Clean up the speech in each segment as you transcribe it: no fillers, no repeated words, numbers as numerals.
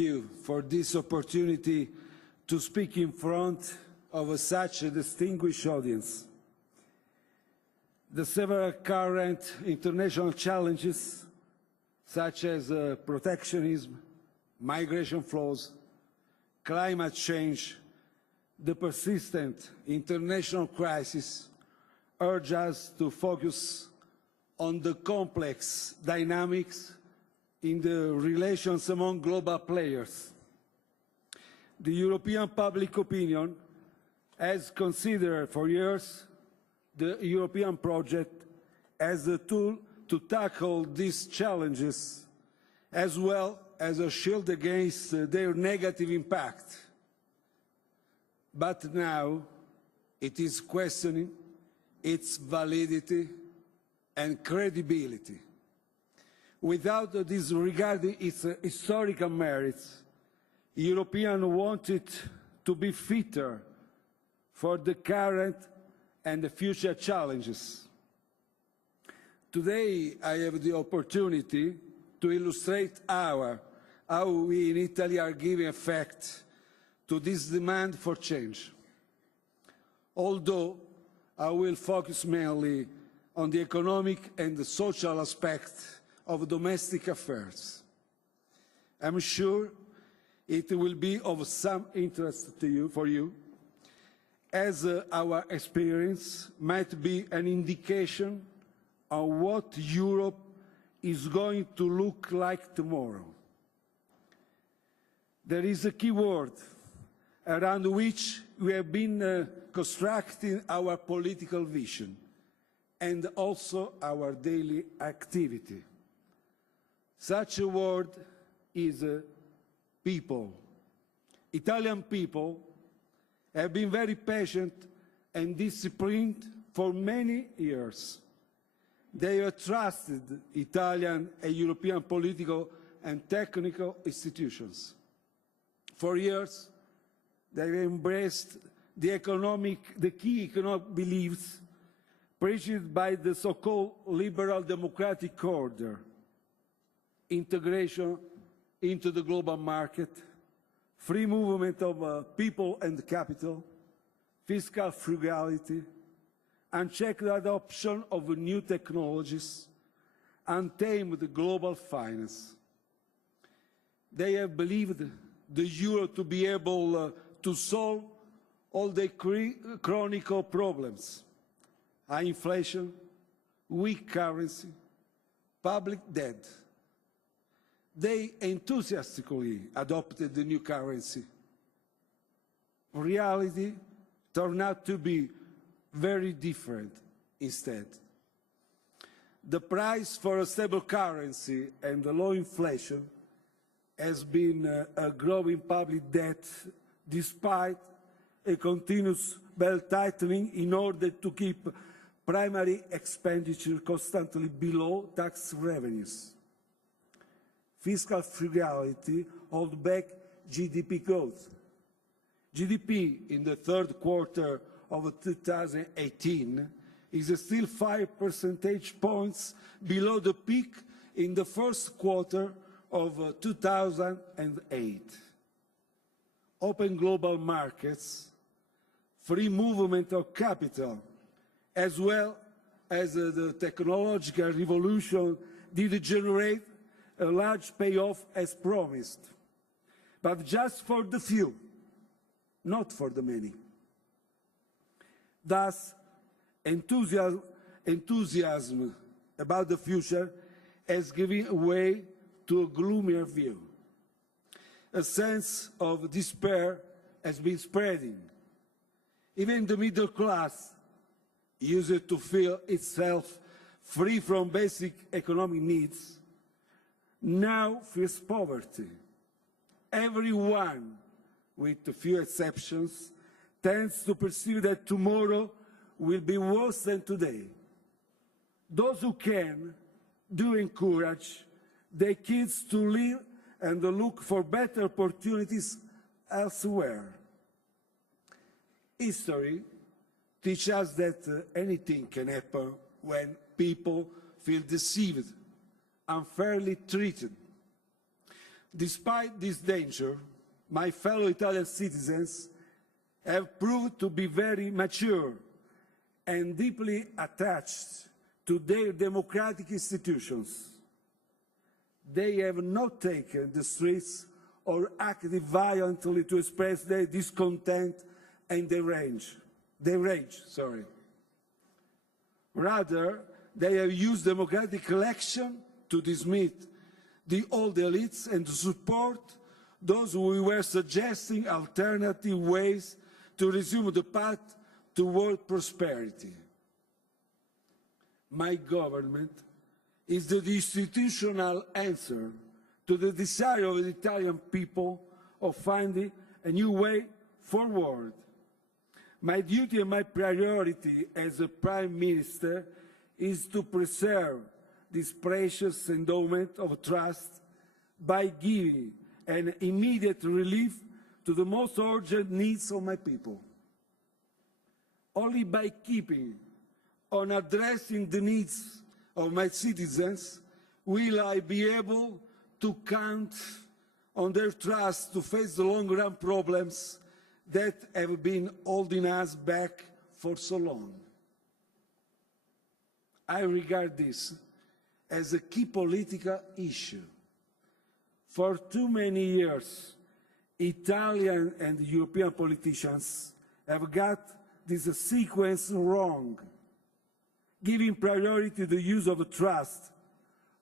you for this opportunity to speak in front of such a distinguished audience. The several current international challenges, such as protectionism, migration flows, climate change, the persistent international crisis, urge us to focus on the complex dynamics in the relations among global players. The European public opinion has considered for years the European project as a tool to tackle these challenges, as well as a shield against their negative impact. But now it is questioning its validity and credibility. Without disregarding its historical merits, Europeans wanted to be fitter for the current and the future challenges. Today, I have the opportunity to illustrate how we in Italy are giving effect to this demand for change. Although I will focus mainly on the economic and the social aspect of domestic affairs. I'm sure it will be of some interest to you, as our experience might be an indication of what Europe is going to look like tomorrow. There is a key word around which we have been constructing our political vision and also our daily activity. Such a word is people. Italian people have been very patient and disciplined for many years. They have trusted Italian and European political and technical institutions. For years, they have embraced the key economic beliefs preached by the so-called liberal democratic order: integration into the global market, free movement of people and capital, fiscal frugality, unchecked adoption of new technologies, untamed global finance. They have believed the euro to be able to solve all the chronic problems: high inflation, weak currency, public debt. They enthusiastically adopted the new currency. Reality turned out to be very different instead. The price for a stable currency and the low inflation has been a growing public debt despite a continuous belt-tightening in order to keep primary expenditure constantly below tax revenues. Fiscal frugality held back GDP growth. GDP in the third quarter of 2018 is still 5 percentage points below the peak in the first quarter of 2008. Open global markets, free movement of capital, as well as the technological revolution did generate a large payoff as promised, but just for the few, not for the many. Thus, enthusiasm about the future has given way to a gloomier view. A sense of despair has been spreading. Even the middle class, used to feel itself free from basic economic needs, now feels poverty. Everyone, with a few exceptions, tends to perceive that tomorrow will be worse than today. Those who can do encourage their kids to live and look for better opportunities elsewhere. History teaches us that anything can happen when people feel deceived, unfairly treated. Despite this danger, my fellow Italian citizens have proved to be very mature and deeply attached to their democratic institutions. They have not taken the streets or acted violently to express their discontent and their rage. Rather, they have used democratic election to dismiss the old elites and to support those who were suggesting alternative ways to resume the path toward prosperity. My government is the institutional answer to the desire of the Italian people of finding a new way forward. My duty and my priority as a Prime Minister is to preserve this precious endowment of trust by giving an immediate relief to the most urgent needs of my people. Only by keeping on addressing the needs of my citizens will I be able to count on their trust to face the long-run problems that have been holding us back for so long. I regard this as a key political issue. For too many years, Italian and European politicians have got this sequence wrong, giving priority to the use of trust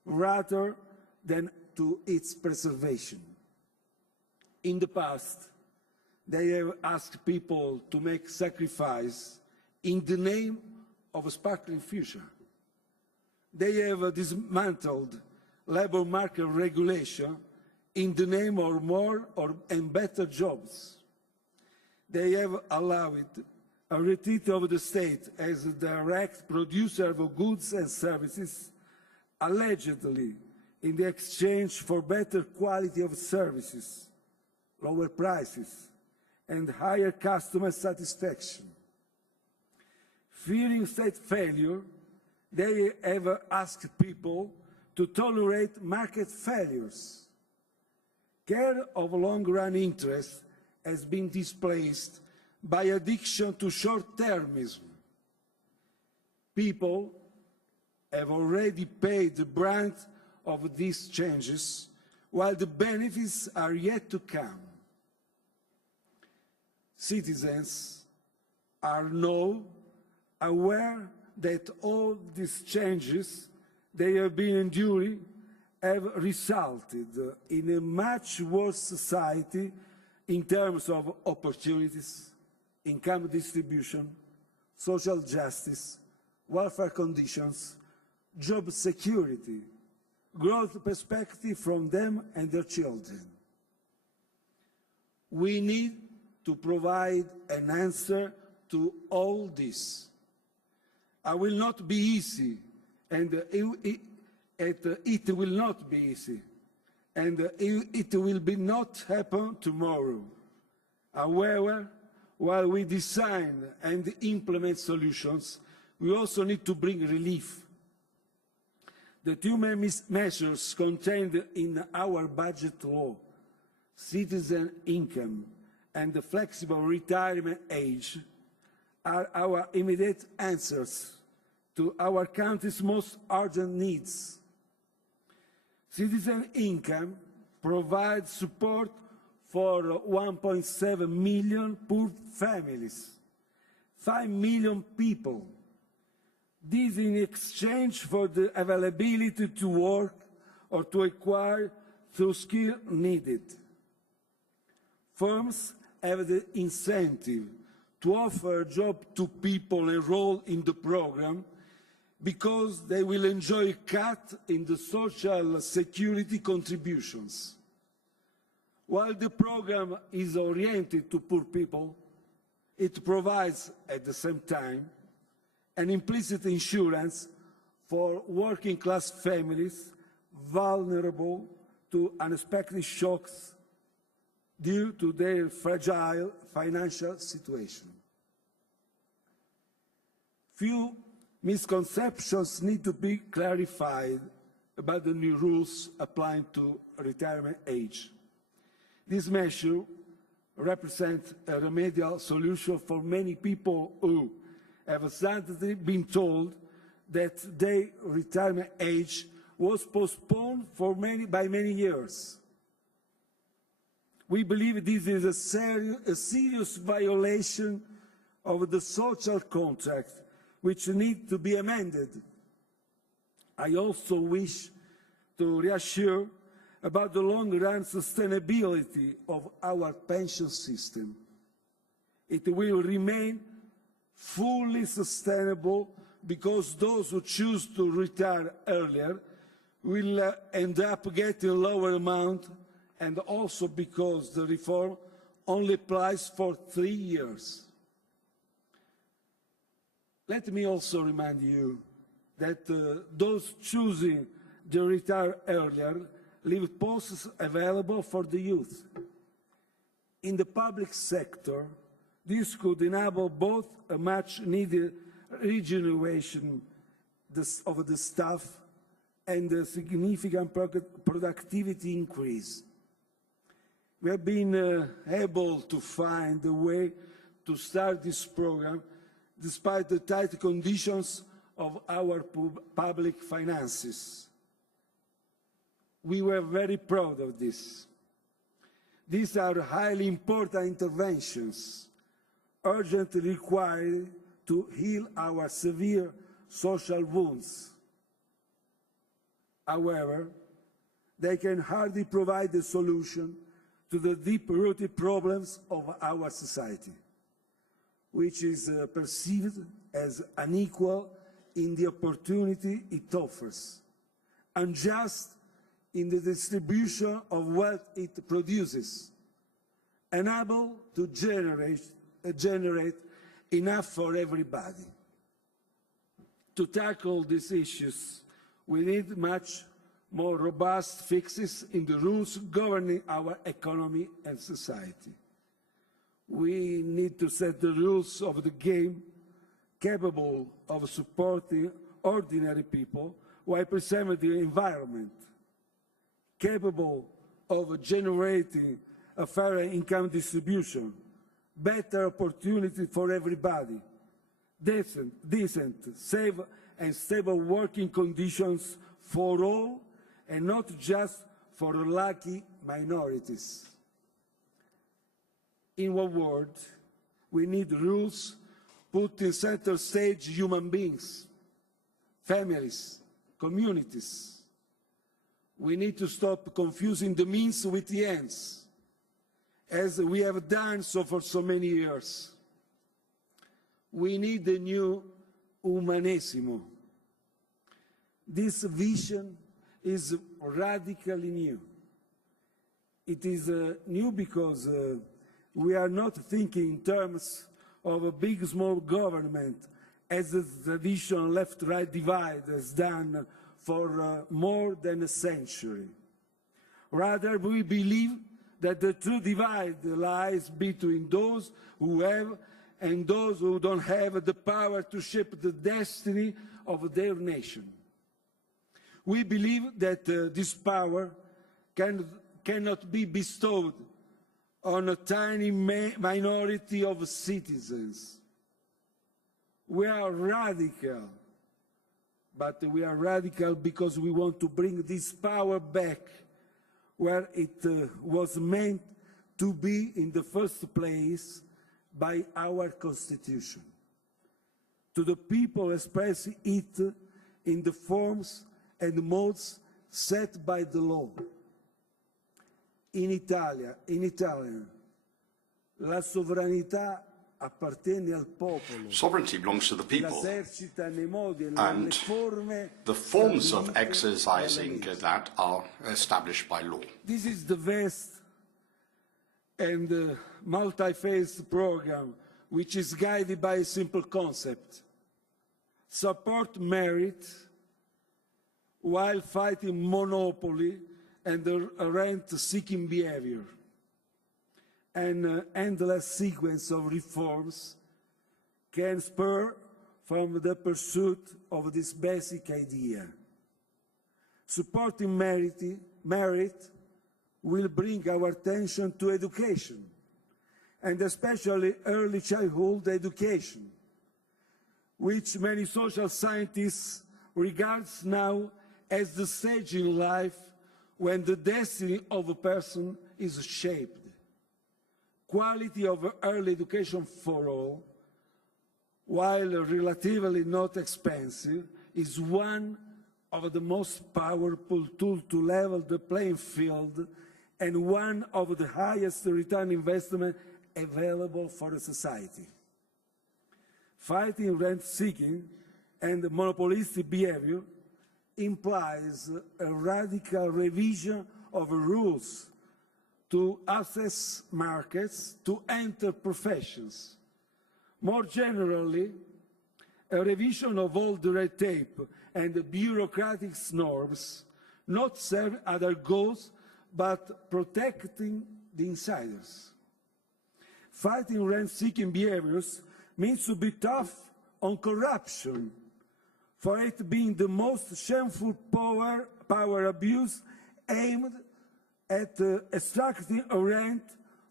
rather than to its preservation. In the past, they have asked people to make sacrifice in the name of a sparkling future. They have dismantled labor market regulation in the name of more and better jobs. They have allowed a retreat of the state as a direct producer of goods and services, allegedly in the exchange for better quality of services, lower prices, and higher customer satisfaction. Fearing state failure, they have asked people to tolerate market failures. Care of long-run interest has been displaced by addiction to short-termism. People have already paid the brunt of these changes, while the benefits are yet to come. Citizens are now aware that all these changes they have been enduring have resulted in a much worse society in terms of opportunities, income distribution, social justice, welfare conditions, job security, growth perspective from them and their children. We need to provide an answer to all this. It will not be easy, and it will not be easy, and it will not happen tomorrow. However, while we design and implement solutions, we also need to bring relief. The two main measures contained in our budget law, citizen income and the flexible retirement age, are our immediate answers to our country's most urgent needs. Citizen income provides support for 1.7 million poor families, 5 million people. This in exchange for the availability to work or to acquire through skill needed. Firms have the incentive to offer a job to people enrolled in the program because they will enjoy a cut in the social security contributions. While the program is oriented to poor people, it provides at the same time an implicit insurance for working-class families vulnerable to unexpected shocks due to their fragile financial situation. Few misconceptions need to be clarified about the new rules applying to retirement age. This measure represents a remedial solution for many people who have suddenly been told that their retirement age was postponed by many years. We believe this is a serious violation of the social contract, which needs to be amended. I also wish to reassure about the long-run sustainability of our pension system. It will remain fully sustainable because those who choose to retire earlier will end up getting a lower amount, and also because the reform only applies for 3 years. Let me also remind you that those choosing to retire earlier leave posts available for the youth. In the public sector, this could enable both a much-needed regeneration of the staff and a significant productivity increase. We have been able to find a way to start this program despite the tight conditions of our public finances. We were very proud of this. These are highly important interventions, urgently required to heal our severe social wounds. However, they can hardly provide a solution to the deep-rooted problems of our society, which is perceived as unequal in the opportunity it offers, unjust in the distribution of wealth it produces, unable to generate enough for everybody. To tackle these issues, we need much more robust fixes in the rules governing our economy and society. We need to set the rules of the game capable of supporting ordinary people while preserving the environment, capable of generating a fair income distribution, better opportunity for everybody, decent, safe and stable working conditions for all and not just for lucky minorities. In one word, we need rules putting center stage human beings, families, communities. We need to stop confusing the means with the ends, as we have done so for so many years. We need a new umanesimo. This vision is radically new. It is new because we are not thinking in terms of a big-small government as the traditional left-right divide has done for more than a century. Rather, we believe that the true divide lies between those who have and those who don't have the power to shape the destiny of their nation. We believe that this power cannot be bestowed on a tiny minority of citizens. We are radical, but we are radical because we want to bring this power back where it was meant to be in the first place by our Constitution, to the people expressing it in the forms and modes set by the law. In Italian, la sovranità appartiene al popolo. Sovereignty belongs to the people, and the forms of exercising that are established by law. This is the vast and multi-phase program, which is guided by a simple concept: support merit while fighting monopoly and rent-seeking behavior. An endless sequence of reforms can spur from the pursuit of this basic idea. Supporting merit will bring our attention to education, and especially early childhood education, which many social scientists regard now as the stage in life when the destiny of a person is shaped. Quality of early education for all, while relatively not expensive, is one of the most powerful tools to level the playing field and one of the highest return investment available for a society. Fighting rent-seeking and monopolistic behavior implies a radical revision of rules to access markets, to enter professions. More generally, a revision of all the red tape and the bureaucratic norms not serve other goals but protecting the insiders. Fighting rent-seeking behaviors means to be tough on corruption, for it being the most shameful power abuse aimed at extracting a rent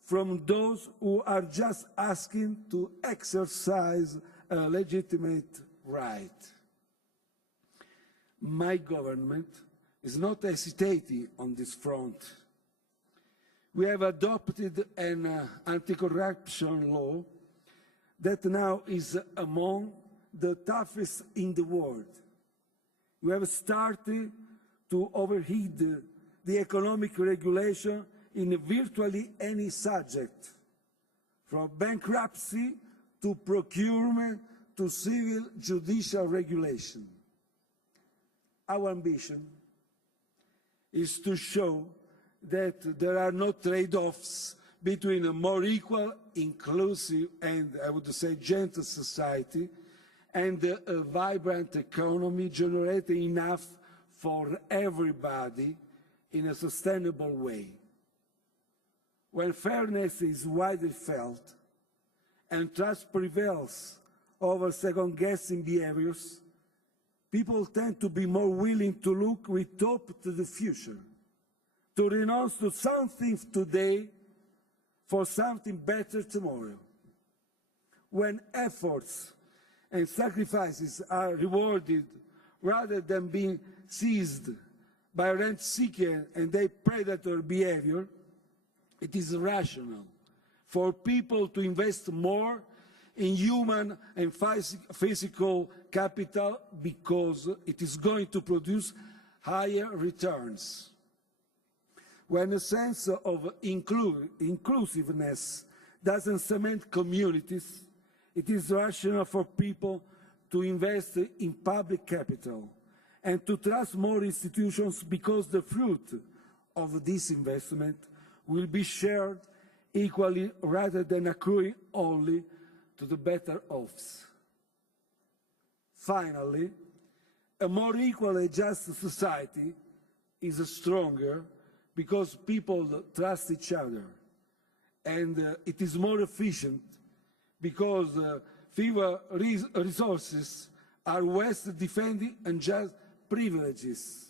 from those who are just asking to exercise a legitimate right. My government is not hesitating on this front. We have adopted an anti-corruption law that now is among the toughest in the world. We have started to overheat the economic regulation in virtually any subject, from bankruptcy to procurement to civil judicial regulation. Our ambition is to show that there are no trade-offs between a more equal, inclusive, and I would say gentle society and a vibrant economy generating enough for everybody in a sustainable way. When fairness is widely felt and trust prevails over second-guessing behaviors, people tend to be more willing to look with hope to the future, to renounce to something today for something better tomorrow. When efforts and sacrifices are rewarded rather than being seized by rent-seeking and their predator behavior, it is rational for people to invest more in human and physical capital because it is going to produce higher returns. When a sense of inclusiveness doesn't cement communities, it is rational for people to invest in public capital and to trust more institutions because the fruit of this investment will be shared equally rather than accruing only to the better offs. Finally, a more equal and just society is stronger because people trust each other, and it is more efficient because fewer resources are wasted defending unjust privileges.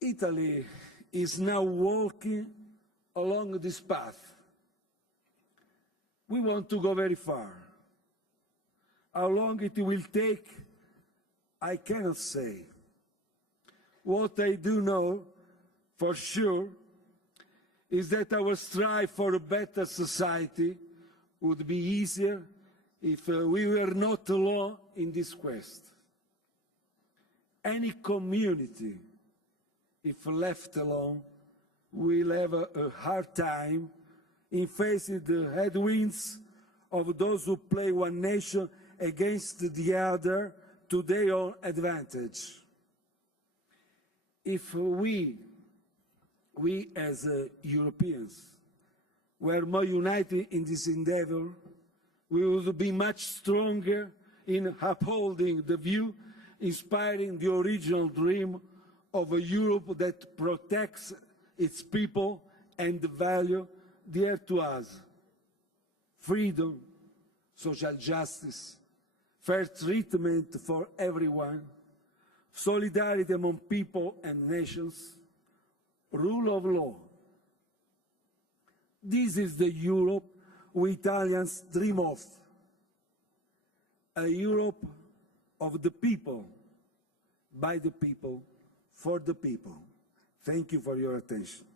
Italy is now walking along this path. We want to go very far. How long it will take, I cannot say. What I do know for sure is that our strive for a better society would be easier if we were not alone in this quest. Any community, if left alone, will have a hard time in facing the headwinds of those who play one nation against the other to their own advantage. If we as Europeans were more united in this endeavor, we would be much stronger in upholding the view, inspiring the original dream of a Europe that protects its people and the value dear to us: freedom, social justice, fair treatment for everyone, solidarity among people and nations, rule of law. This is the Europe we Italians dream of, a Europe of the people, by the people, for the people. Thank you for your attention.